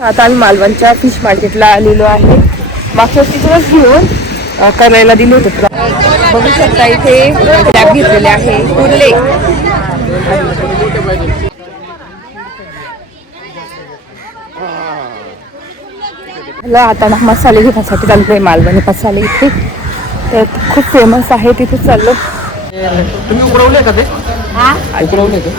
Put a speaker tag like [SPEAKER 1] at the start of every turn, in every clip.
[SPEAKER 1] आता आम्ही मालवणच्या फिश मार्केटला आलेलो आहे. मागच्या तिथूनच घेऊन अ, करायला दिले होते तुला. बघू शकता इथे क्रॅब घेतलेले आहे. कुर्ले मला आता ना मसाले घेण्यासाठी चाललोय मालवणी मसाले इथे. तर खूप फेमस आहे तिथे चाललो.
[SPEAKER 2] तुम्ही उघडवले का ते? उघडवले का?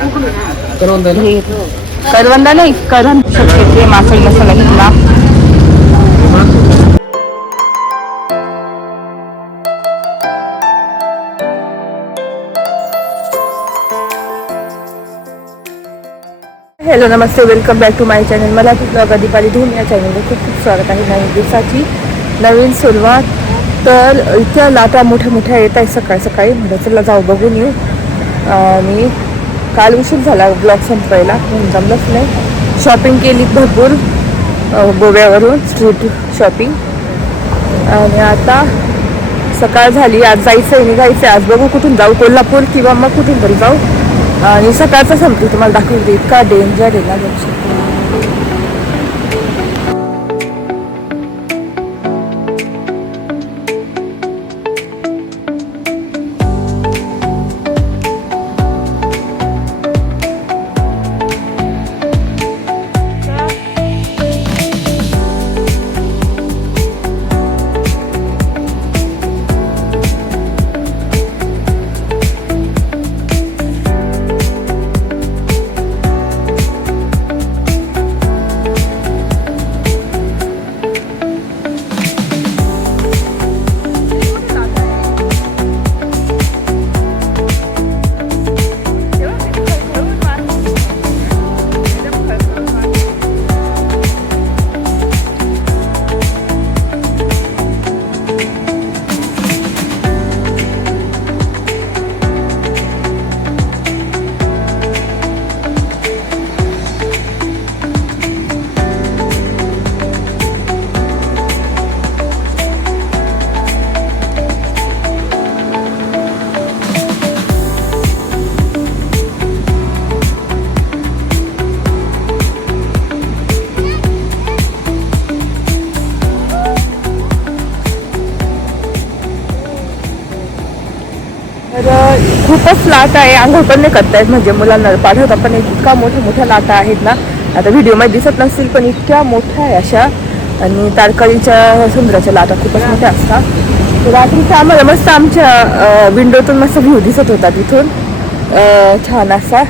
[SPEAKER 2] करवंदा
[SPEAKER 1] नाही करण घेतले मासळी मसाला घेतला hello Namaste. Welcome back to my channel मला ब्लॉग दीपाली धूम या चॅनलला खूप खूप स्वागत आहे. नवीन दिवसाची नवीन सुरुवात. तर इतक्या लाटा मोठ्या मोठ्या येत आहे सकाळ सकाळी. म्हणजे चला जाऊ बघून येऊ. आणि काल उशीर झाला ब्लॉग संपवायला. जमलंच नाही. शॉपिंग केली भरपूर गोव्यावरून स्ट्रीट शॉपिंग आणि आता सकाळ झाली आज जायचं आहे निघायचं आहे. आज बघू कुठून जाऊ कोल्हापूर किंवा मग कुठून तरी जाऊ. आणि सकाळचं संपते तुम्हाला दाखवते इतका डेंजर आहे ना खूपच लाट आहे. आंघोळ पण नाही करतायत. म्हणजे मुलांना पाठवता पण इतका मोठ्या मोठ्या लाटा आहेत ना. आता व्हिडिओमध्ये दिसत नसतील पण इतक्या मोठ्या आहे अशा. आणि तारकळीच्या समुद्राच्या लाटा खूपच मोठ्या असतात. तर रात्रीचा आम्हाला मस्त आमच्या विंडोतून मस्त व्ह्यू दिसत होता तिथून. छान असा.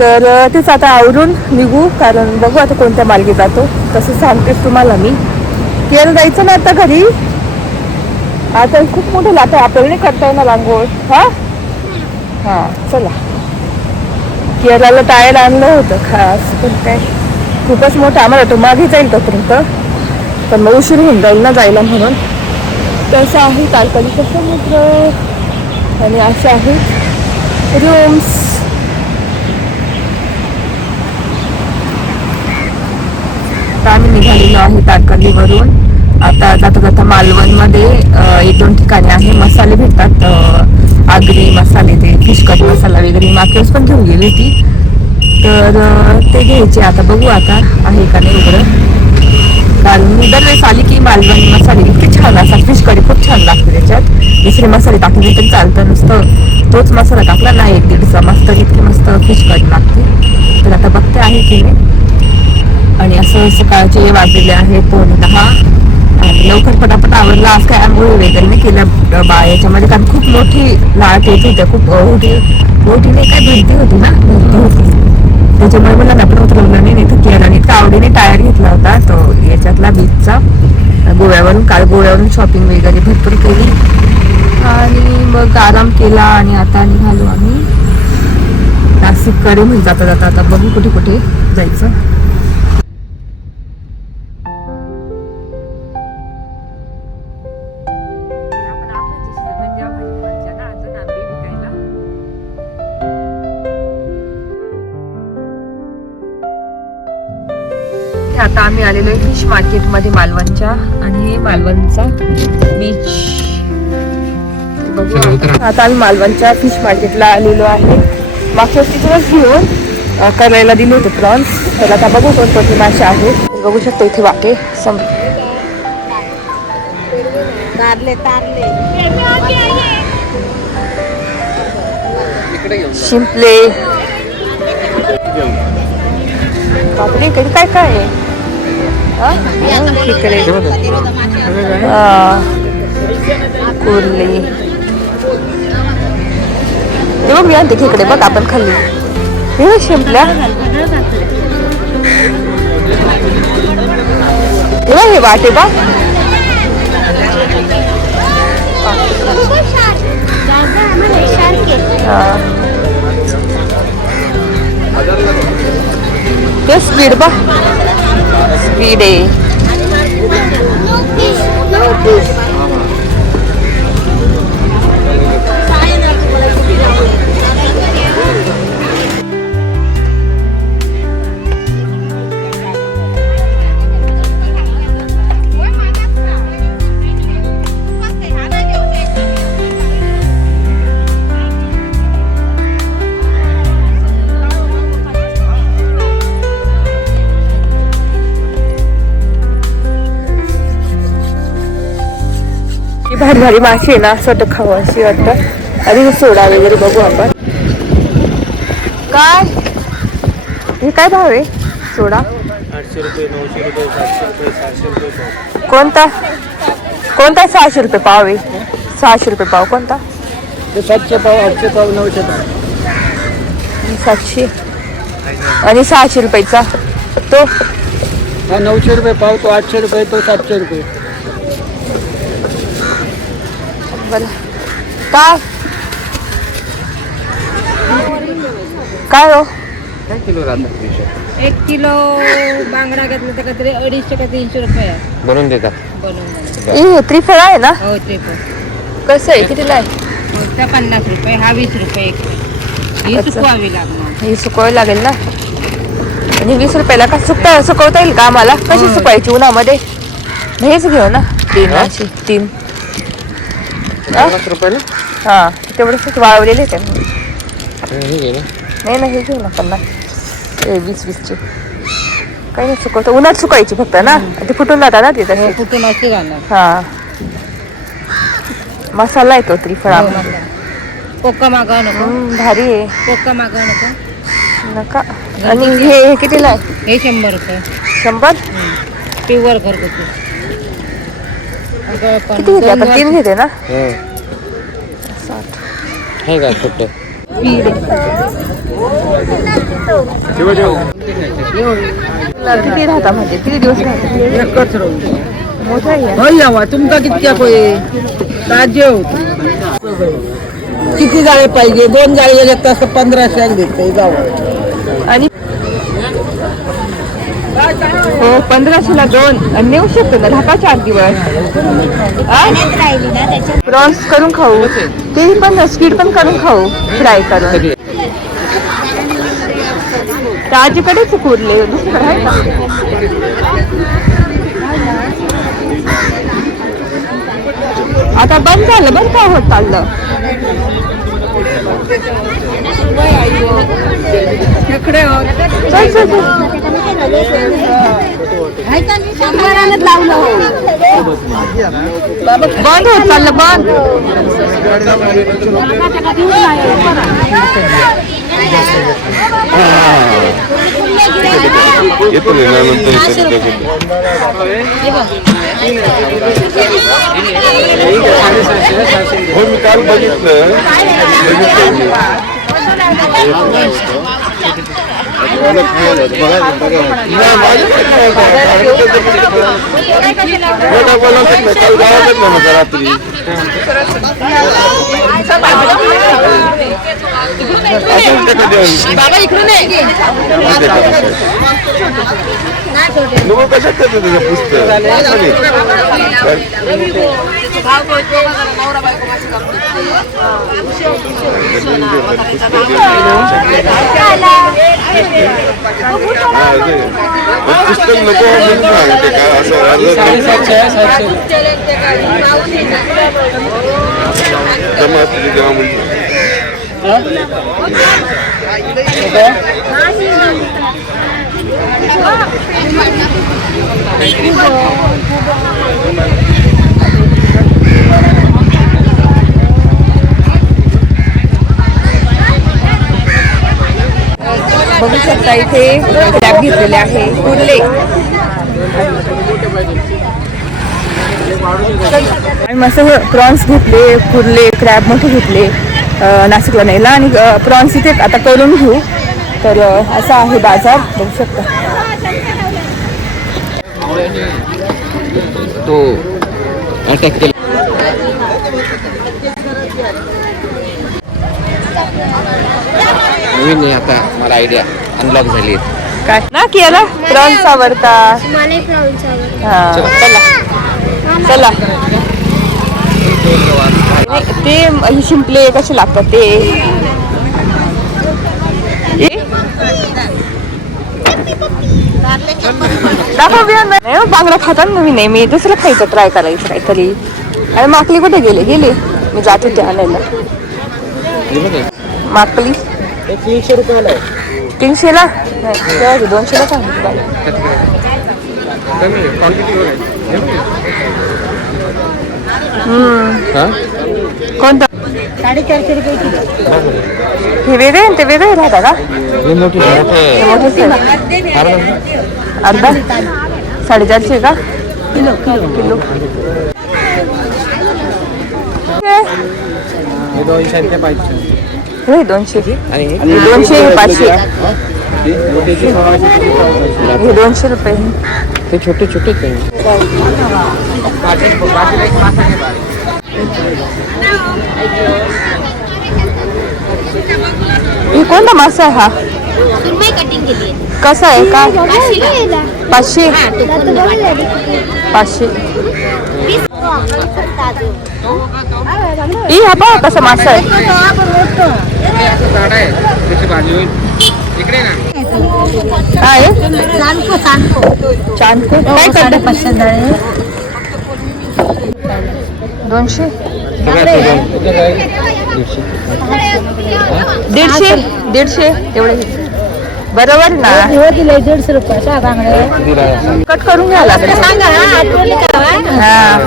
[SPEAKER 1] तर तेच आता आवरून निघू. कारण बघू आता कोणत्या मार्गे जातो. तसं सांगतेच तुम्हाला मी. केरळ जायचं ना आता घरी? आता खूप मोठं लाट आहे. आपल्याला नाही करता येणार रांगोळ हा? हा चला. केरळाला टायर आणलं होतं खास पण काय. खूपच मोठं आम्हाला तो मागे जाईल तोपर्यंत. पण मग उशीर होऊन जाईल ना जायला म्हणून. तसं आहे तालकालीचं समुद्र. आणि असे आहेत रूम्स आम्ही निघालेलो आहे तारकर्लीवरून. आता जाता जाता मालवणमध्ये एक दोन ठिकाणी आहे. मसाले भेटतात. वगैरे मसाले ते फिशकट मसाला वगैरे मी पण घेऊन गेली होती. तर ते घ्यायचे. आता बघू आता आहे का नाही उघडं. कारण मी दरवेळेस आली की मालवण मसाले इतके छान असतात. फिश करी खूप छान लागते त्याच्यात. दुसरे मसाले टाकले तरी चालतं. नुसतं तोच मसाला टाकला नाही एक दीडचा मस्त इतके इतकी मस्त फिश करी लागते. तर आता बघते आहे की नाही. आणि असं सकाळचे वाजलेले आहेत पोणे दहा. लवकर पटापट आवडला आज काय आंघोळी वगैरे नाही केलं अं, बा याच्यामध्ये. कारण खूप मोठी लाट येत होत्या खूप मोठी मोठी नाही काय भरती होती ना? भरती होती. त्याच्यामुळे मला लपड उतरवलं नाही नाही तर केलं आणि इतका आवडीने टायर घेतला होता तो याच्यातला बीचचा गोव्यावरून काल गोव्यावरून शॉपिंग वगैरे भरपूर केली. आणि मग आराम केला आणि आता निघालो आम्ही. नाशिककडे. म्हणजे जाता जाता आता बघू कुठे कुठे जायचं. आहे फिश मार्केटमध्ये मालवणच्या आणि हे मालवणचा बीच बघू आता. आता आम्ही मालवणच्या फिश मार्केटला आलेलो आहे. मागच्या तिथूनच घेऊन करायला दिले होते प्रॉन्स तर आता बघू कोणकोणते मासे आहेत. बघू शकतो इथे वाटे सम शिंपले. बापरे इकडे काय काय आहे? इकडे. कुर्ली. हे बघ मी आणते खेकडे बघ आपण खाल्ली. हे शिंपल्या. हे हे वाटे बा ते स्पीड बा स्पीड भारी माशी आहे ना असं वाटतं खावं अशी वाटतं. आणि सोडा वगैरे बघू आपण. काय? हे काय भाव आहे? सोडा. कोणता? कोणता सहाशे रुपये पाव आहे? सहाशे रुपये पाव. कोणता?
[SPEAKER 2] सातशे पाव आठशे पाव नऊशे पाव.
[SPEAKER 1] सातशे. आणि सहाशे रुपयाचा. तो?
[SPEAKER 2] नऊशे रुपये पाव तो आठशे रुपये तो सातशे रुपये.
[SPEAKER 1] बरं. काय काय हो?
[SPEAKER 2] काय किलो राहतात
[SPEAKER 3] एक किलो बांगडा घेतला तर काहीतरी अडीचशे का तीनशे रुपये आहे.
[SPEAKER 2] बनवून देतात.
[SPEAKER 3] बनवून
[SPEAKER 1] हे त्रिफळ आहे ना?
[SPEAKER 3] हो त्रिपल
[SPEAKER 1] कसं आहे? कितीला आहे?
[SPEAKER 3] त्या पन्नास रुपये हा वीस रुपये एक. ही
[SPEAKER 1] अच्छा.
[SPEAKER 3] चुकवावी लागणार.
[SPEAKER 1] ही सुकवावी लागेल ना? आणि वीस रुपयाला का सुकता सुकवता येईल का आम्हाला? कशी सुकवायची उन्हामध्ये? हेच घेऊ ना. तीन
[SPEAKER 2] हा?
[SPEAKER 1] अशी तीन.
[SPEAKER 2] पन्नास रुपयाला
[SPEAKER 1] हा तेवढेच वाळवलेले ते
[SPEAKER 2] हे
[SPEAKER 1] नाही ना हे घेऊ ना पन्नास. ए वीस वीसचे. काही नाही सुकवतं उन्हात सुकायची फक्त ना? ते फुटून जातात ना ते
[SPEAKER 3] हो
[SPEAKER 1] तसे
[SPEAKER 3] कुठून असे घालणार
[SPEAKER 1] हा. मसाला येतो त्रिफळा
[SPEAKER 3] हो, कोक्का मागव नको.
[SPEAKER 1] भारी आहे.
[SPEAKER 3] कोक्का मागव नको.
[SPEAKER 1] नका. आणि हे हे कितीला आहे?
[SPEAKER 3] हे शंभर रुपये.
[SPEAKER 1] शंभर?
[SPEAKER 3] प्युअर घरगुती.
[SPEAKER 1] किती घेते
[SPEAKER 3] दोन
[SPEAKER 1] आपण तीन घेते ना?
[SPEAKER 2] हो। हे छोटं।
[SPEAKER 1] किती राहता म्हणजे किती दिवस राहता मोठा आहे
[SPEAKER 4] होय यावा तुमका कितक्या पय ताजे किती जाळे पाहिजे दोन जाळे गेले पंधराशे जावं
[SPEAKER 1] हो पंधराशेला दोन. नेऊ शकतो ना दहा चार दिवस. प्रॉन्स करून खाऊ. ते पण स्वीट पण करून खाऊ. फ्राय करून. ताजीकडेच कुरले दुसरं आहे का आता बंद झालं बंद काय होत चाललं? हो. चल चल चल. बंद होत चाललं बंद.
[SPEAKER 5] येतो नंतर येतो हो मी काल बघितलं. बघितलं नाही, माझं काय करायचं? मोठा बोलावतात ना, काल गावातच ना माझा रात्री कधी नको कशात करतो तुझं पुस्तक? पुस्तक नको म्हणून सांगते का? असं जमा असलेली तेव्हा म्हणतो
[SPEAKER 1] बघू शकता इथे क्रॅब घेतलेले आहे कुर्ले मस्त प्रॉन्स घेतले कुर्ले क्रॅब मोठे घेतले. नाशिकला न्यायला आणि प्रॉन्स इथे आता करून घेऊ. तर असा आहे बाजार. बघू शकता.
[SPEAKER 2] तो अटॅक केला. नवीन आता मला आयडिया अनलॉक झाली.
[SPEAKER 1] काय? ना केला प्रॉन्स आवडता. हा. चला. चला. ते शिंपले कसे लागतात ते? दाखव हो, बांगडा खातात ना मी नाही मी दुसरं खायचं ट्राय करायचं काहीतरी. अरे माकली कुठे गेले? गेले. मी जात होते आणायला. माकली?
[SPEAKER 4] तीनशे रुपयाला
[SPEAKER 1] तीनशेला? नाही दोनशेला सांगितलं.
[SPEAKER 2] क्वांटिटी
[SPEAKER 1] हम्म. कोणतं?
[SPEAKER 3] साडेचारशे रुपये किलो.
[SPEAKER 1] हे वेगळे ते वेगळे राहता का?
[SPEAKER 2] हे मोठी
[SPEAKER 1] हे आहे. अर्धा? साडेचारशे का? Kilo kilo.
[SPEAKER 2] हे? दोनशे पाचशे.
[SPEAKER 1] दोनशे.
[SPEAKER 2] आणि
[SPEAKER 1] दोनशे पाचशे.
[SPEAKER 2] मोठे
[SPEAKER 1] हे दोनशे रुपये.
[SPEAKER 2] ते छोटे छोटेच आहे
[SPEAKER 1] हे कोणता मासा आहे हा
[SPEAKER 3] सुरमई कटिंग केली
[SPEAKER 1] कसा आहे का पाचशे पाचशे ई हा। पहा कसा मासा आहे
[SPEAKER 2] झाड आहे त्याची भाजी होईल इकडे ना
[SPEAKER 1] काय आहे?
[SPEAKER 3] सांडको सांडको
[SPEAKER 1] चांदको काय करता
[SPEAKER 3] साडेपाचशे झाले
[SPEAKER 1] दोनशे?
[SPEAKER 2] दीडशे?
[SPEAKER 1] दीडशे? दीडशे तेवढे. बरोबर ना?
[SPEAKER 3] हो दिले दीडशे रुपये
[SPEAKER 1] कट करून घ्यावं लागेल.
[SPEAKER 3] हा
[SPEAKER 1] हा.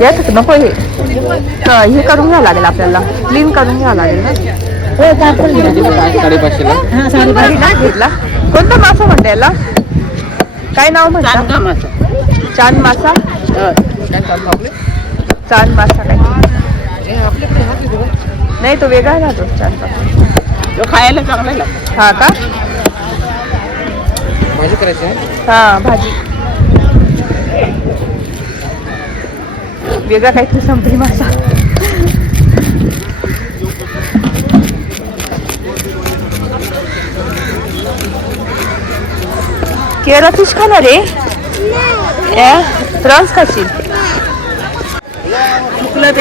[SPEAKER 1] येत नको हे. हे करून घ्यावं लागेल आपल्याला. क्लीन करून घ्यावं लागेल ना.
[SPEAKER 3] साडेपाचशे.
[SPEAKER 1] घेतला कोणता मासा म्हणता याला? काय नाव म्हणता? चांद मासा? चांद मासा काय? नाही तो वेगळा राहतो चांद मासा.
[SPEAKER 4] खायला चांगला लागतो
[SPEAKER 1] हा का?
[SPEAKER 2] भाजी करायची आहे?
[SPEAKER 1] हा भाजी. वेगळा काहीतरी संपली मासा. केरळ फिश खाणार रे प्रॉन्स खाशील.
[SPEAKER 4] चुकलं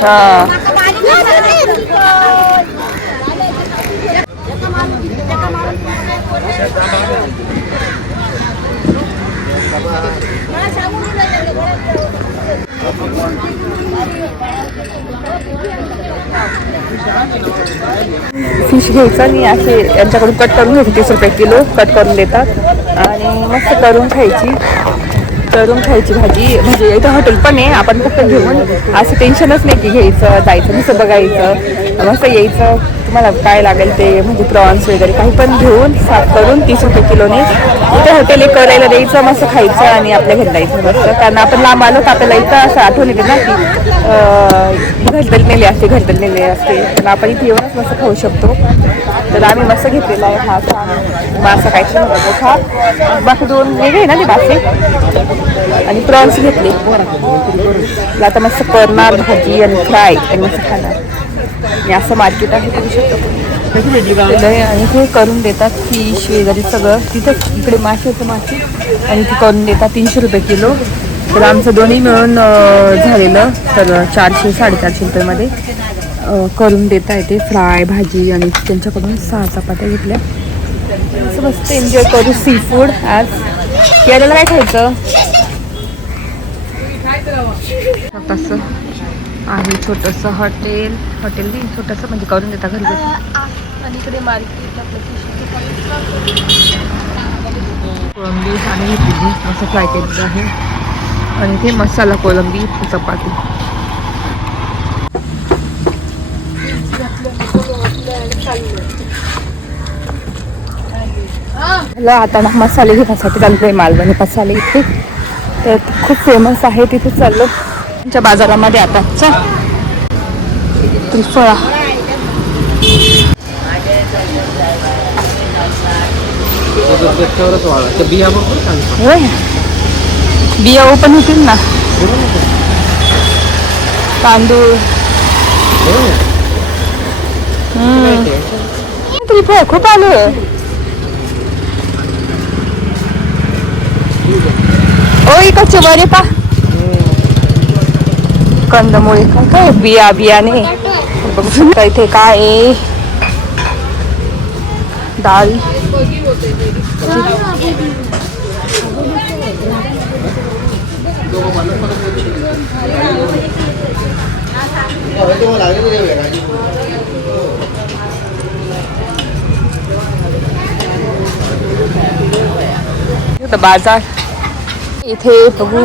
[SPEAKER 1] हा. फिश घ्यायचं आणि असे यांच्याकडून कट करून घेते तीस रुपये किलो कट करून देतात. आणि मस्त करून खायची. करून खायची भाजी. म्हणजे इथं हॉटेल पण आहे. आपण फक्त घेऊन असं टेन्शनच नाही की घ्यायचं जायचं नुसतं बघायचं. मस्त यायचं. तुम्हाला काय लागेल ते म्हणजे प्रॉन्स वगैरे काही पण घेऊन साफ करून तीस रुपये किलोने इथे हॉटेल एक करायला द्यायचं मस्त खायचं आणि आपल्या घरी जायचं मस्त. कारण आपण लांब आलो का आपल्याला इथं असं आठवण येते ना की घरदल नेले असते घरदल नेले असते. पण आपण इथे येऊनच मस्त खाऊ शकतो. तर आम्ही मस्त घेतलेला आहे हा छान मासा काहीतरी मोठा बाकी दोन वेगळे आहे ना ते बाकी आणि प्रॉन्स घेतले. आता मस्त करणार भाजी आणि फ्राय आणि मस्त खाणार. आणि असं मार्केट आहे करू शकतो. आणि ते करून देतात फिश वगैरे सगळं. तिथं इकडे मासे माशाचं मासे आणि ते करून देतात तीनशे रुपये किलो. तर आमचं दोन्ही मिळून झालेलं. तर चारशे साडेचारशे रुपयेमध्ये करून देता येते फ्राय भाजी आणि त्यांच्याकडून सहा चपात्या घेतल्या. असं मस्त एन्जॉय करू सी फूड आज. केरळला काय खायचं? तसं आहे छोटंसं हॉटेल. हॉटेल नाही छोटंसं म्हणजे करून देता घरी आणि इकडे मार्केट कोळंबी आणि असं फ्राय केलेलं आहे. आणि ते मसाला कोळंबी चपाती. मला आता ना मसाले घेण्यासाठी चाललोय मालवणी मसाले इथे. तर खूप फेमस आहे तिथे चाललो. आमच्या बाजारामध्ये आता. चल. त्रिफळा.
[SPEAKER 2] बिया
[SPEAKER 1] होय. बिया ओपन होतील ना. तांदूळ. त्रिफळ खूप आलं ओ इकडचे बरे पा. कंदमुळे. काय काय बिया बियाणे बघ इथे काय? डाळ बाजार इथे बघू.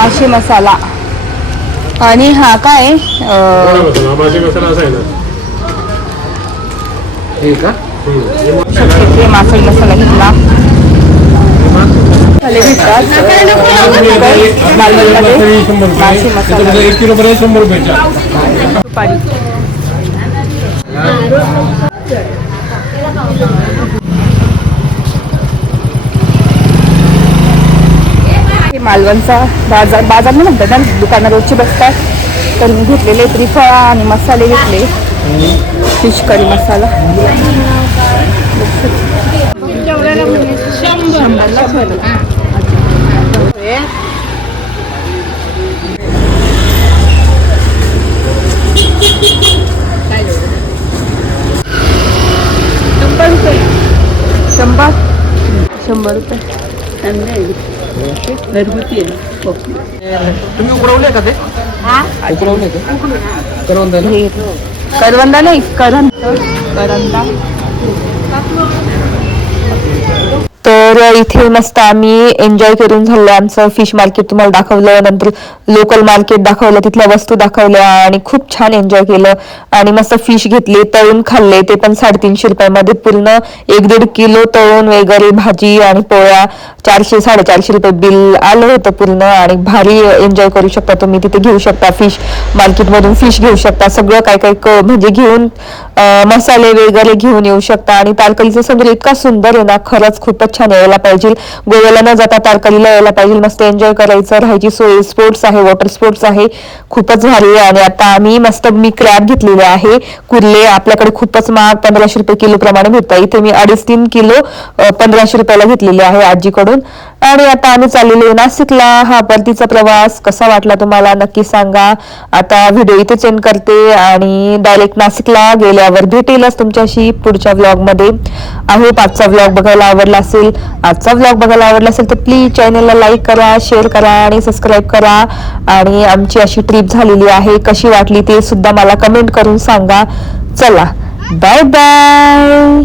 [SPEAKER 1] माशी मसाला. आणि हा काय अं,
[SPEAKER 2] हे का?
[SPEAKER 1] इथे मासळी मसाला घेतला. मसाले भेटतात मालवणमध्ये माशी मसाला
[SPEAKER 5] एक किलो पर्यंत शंभर रुपयाच्या
[SPEAKER 1] सुपारी हे मालवणचा बाजार बाजार नाही म्हणतात ना दुकानं रोजची बसतात. तर मी घेतलेले त्रिफळा आणि मसाले घेतले. फिश करी मसाला. शंभर शंभर रुपये.
[SPEAKER 2] तुम्ही उकडवले का ते? उकडवले का? करवंद ना?
[SPEAKER 1] हे करवंदा नाही करंद करंदा. तर इथे मस्त आम्ही एन्जॉय करून झालं. आमचं फिश मार्केट तुम्हाला दाखवलं नंतर लोकल मार्केट दाखवलं तिथल्या वस्तू दाखवल्या आणि खूप छान एन्जॉय केलं. आणि मस्त फिश घेतली तळून खाल्ले ते पण साडेतीनशे रुपयामध्ये पूर्ण एक दीड किलो तळून वगैरे भाजी आणि पोळ्या चारशे साडेचारशे रुपये बिल आलं होतं पूर्ण आणि भारी एन्जॉय करू शकता तुम्ही. तिथे घेऊ शकता फिश मार्केटमधून फिश घेऊ शकता. सगळं काय काय क- म्हणजे घेऊन मसाले वगैरे घेऊन येऊ शकता. आणि तारकलीचं समुद्र इतका सुंदर आहे ना खरंच खूपच छान आहे. यायला पाहिजे. गोव्याला न जाता तारकलीला यायला पाहिजे. मस्त एन्जॉय करायचं. राहायची सोय. स्पोर्ट्स आहे. वॉटर स्पोर्ट्स आहे. खूपच भारी आहे. आणि आता आम्ही मस्त मी क्रॅब घेतलेले आहे. कुर्ले आपल्याकडे खूपच महाग पंधराशे रुपये किलो प्रमाणे भेटतात इथे मी अडीच तीन किलो पंधराशे रुपयाला घेतलेले आहे आजीकडून. आणि आता आम्ही चाललेलो नाशिकला. हा परतीचा प्रवास कसा वाटला तुम्हाला? नक्की सांगा. आता व्हिडिओ इथे चेंड करते. आणि डायरेक्ट नाशिकला गेल्यावर भेटेलच तुमच्याशी पुढच्या व्लॉगमध्ये. आहे पाचचा व्लॉग बघायला आवडला असेल. आजचा ब्लॉग बघायला आवडला असेल तर प्लीज चॅनलला लाईक करा शेअर करा आणि सबस्क्राईब करा. आणि आमची अशी ट्रिप झालेली आहे. कशी वाटली ते सुद्धा मला कमेंट करून सांगा. चला बाय बाय